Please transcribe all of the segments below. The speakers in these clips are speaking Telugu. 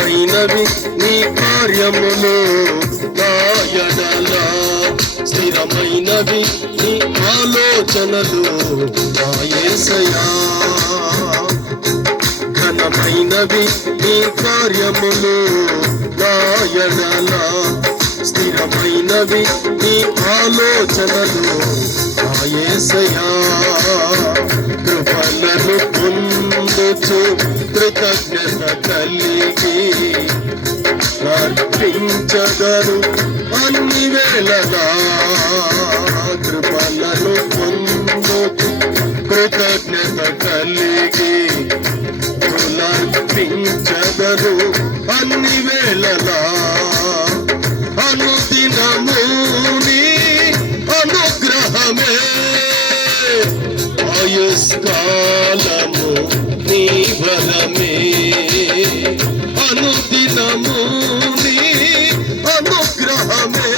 ఘనమైనవి నీ కార్యములు నా యెడల, స్థిరమైనవి నీ ఆలోచనలు నా యేసయ్యా. ఘనమైనవి నీ కార్యములు నా యెడల, స్థిరమైనవి నీ ఆలోచనలు నా యేసయ్యా. కృపలను పొందుచు కృతజ్ఞత కలిగి అర్పించదరు అన్ని వేళలా. కృపలను పొందుచు కృతజ్ఞత కలిగి అర్పించదరు అన్ని వేళలా. అనుదినము నీ అనుగ్రహమే, ఆయుష్కాలము నీ బలమే. అనుదినము నీ అనుగ్రహమే,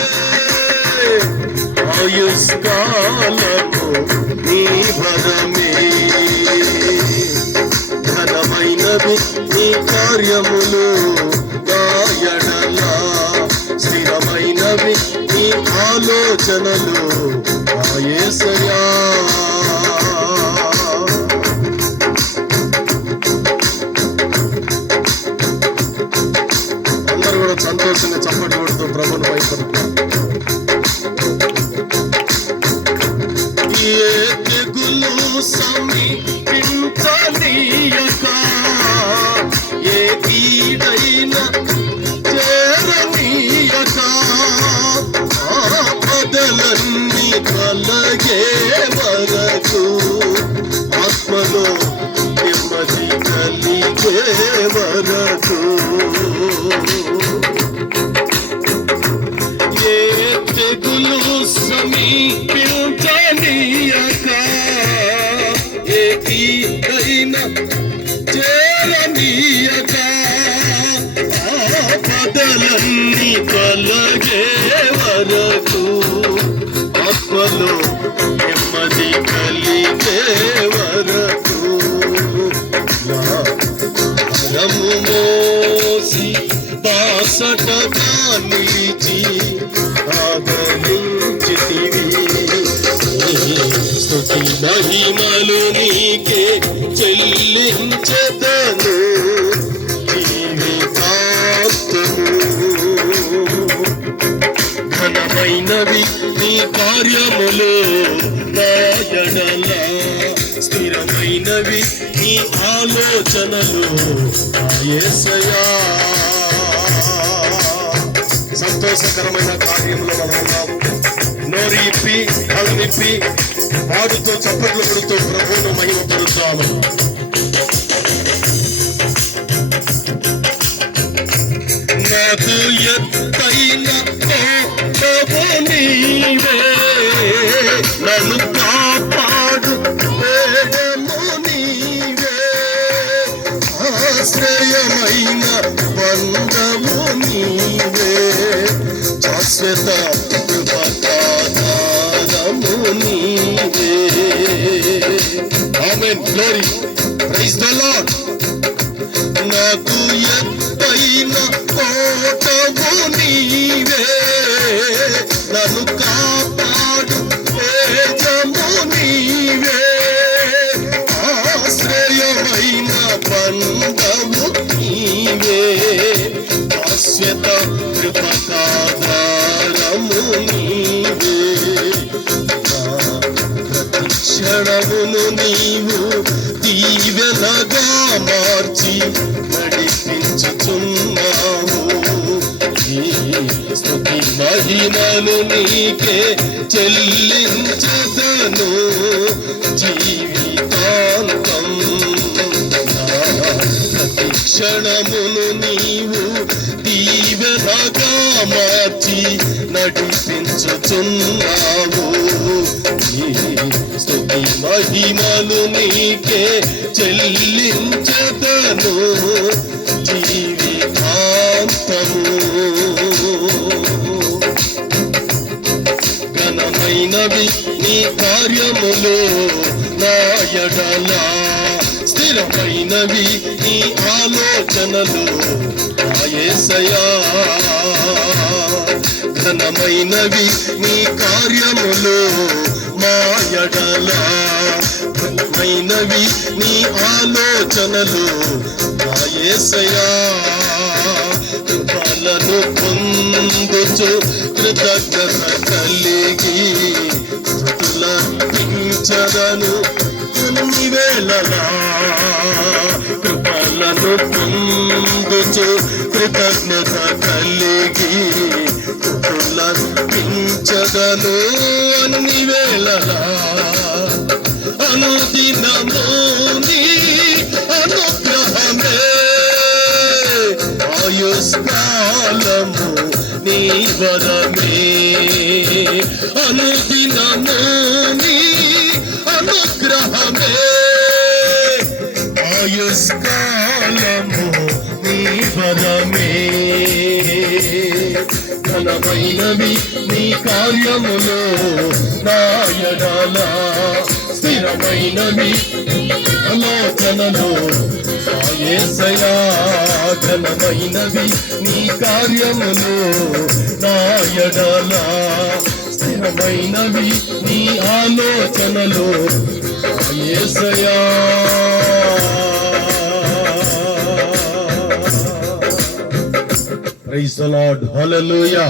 ఆయుష్కాలము నీ బలమే. ఘనమైనవి నీ కార్యములు నా యెడల, స్థిరమైనవి నీ ఆలోచనలు నా యేసయ్యా. అందరూ కూడా సంతోషంగా చప్పట్లు కొడుతూ ప్రభువును భయపడుతున్నారు. ఏ తెగులు సమీపించనీయక, ఏ కీడైన చేరనీయక, ఆపదలన్నీ కలగే వరకు ఆత్మలో నెమ్మది కలిగే వరకు. ఏ తెగులు సమీపించనీయక, ఏ కీడైన చేరనీయక, ఆపదలన్నీ కలగే వరకు ఆత్మలో నెమ్మది కలిగే వరకు. భారము మోసి బాసటగా నిలిచి ఆదరించితివి. స్తుతి మహిమలు నీకే చెల్లించెదను జీవితాంతము. ఘనమైనవి నీ కార్యములు నా యెడల, స్థిరమైనవి నీ ఆలోచనలు నా యేసయ్యా. సంతోషకరమైన కార్యములు మనం ఉన్నాము. నోరు ఇప్పి కళ్ళు నిప్పి పాడుతూ చప్పట్లు కొడుతూ ప్రభువును మహిమపడుతాము. నాకు ఎత్తైన కోటవు నీవే, నన్ను కాపాడు వేడము నీవే. ఆశ్రయమైన బంధము నీవే, శాశ్వత కృపాధారము నీవే. ఆమేన్. గ్లోరీ. Praise the lord. నాకు ఎత్తైన కోటవు నీవే, నన్ను కాపాడు తేజము నీవే. ఆశ్రయమైన బంధము నీవే, శాశ్వత కృపాధారము నీవే. ప్రతి క్షణమును నీవు దీవెనగా మార్చి నడిపించుచున్నావు. స్తుతి మహిమలు నీకే చెల్లించెదను జీవితాంతం. ప్రతి క్షణమును నీవు దీవెనగా మార్చి నడిపించుచున్నావు. స్తుతి మహిమలు నీకే చెల్లించెదను జీవితాంతము. ఘనమైనవి నీ కార్యములు నా యెడల, స్థిరమైనవి నీ ఆలోచనలు నా యేసయ్యా ఘనమైనవి నీ కార్యములు మా యెడల ఘనమైనవి నీ ఆలోచనలు మా యేసయ్యా కృపలను పొందుచు కృతజ్ఞత కలిగి స్తుతులర్పించదను అన్ని వేళలా కృపలను పొందుచు కృతజ్ఞత కలిగి స్తుతులర్పించదను అన్ని వేళలా అనుదినము నీ అనుగ్రహమే ఆయుష్కాలము నీ వరమే అనుదినము నీ అనుగ్రహమే ఆయుష్కాలము నీ వరమే ఘనమైనవి నీ కార్యములు నా యెడల స్థిరమైనవి ఆలోచనలు నా యేసయ్యా ఘనమైనవి నీ కార్యములు నా యెడల స్థిరమైనవి నీ ఆలోచనలు నా యేసయ్యా ప్రైజ్ ది లార్డ్ హల్లెలూయా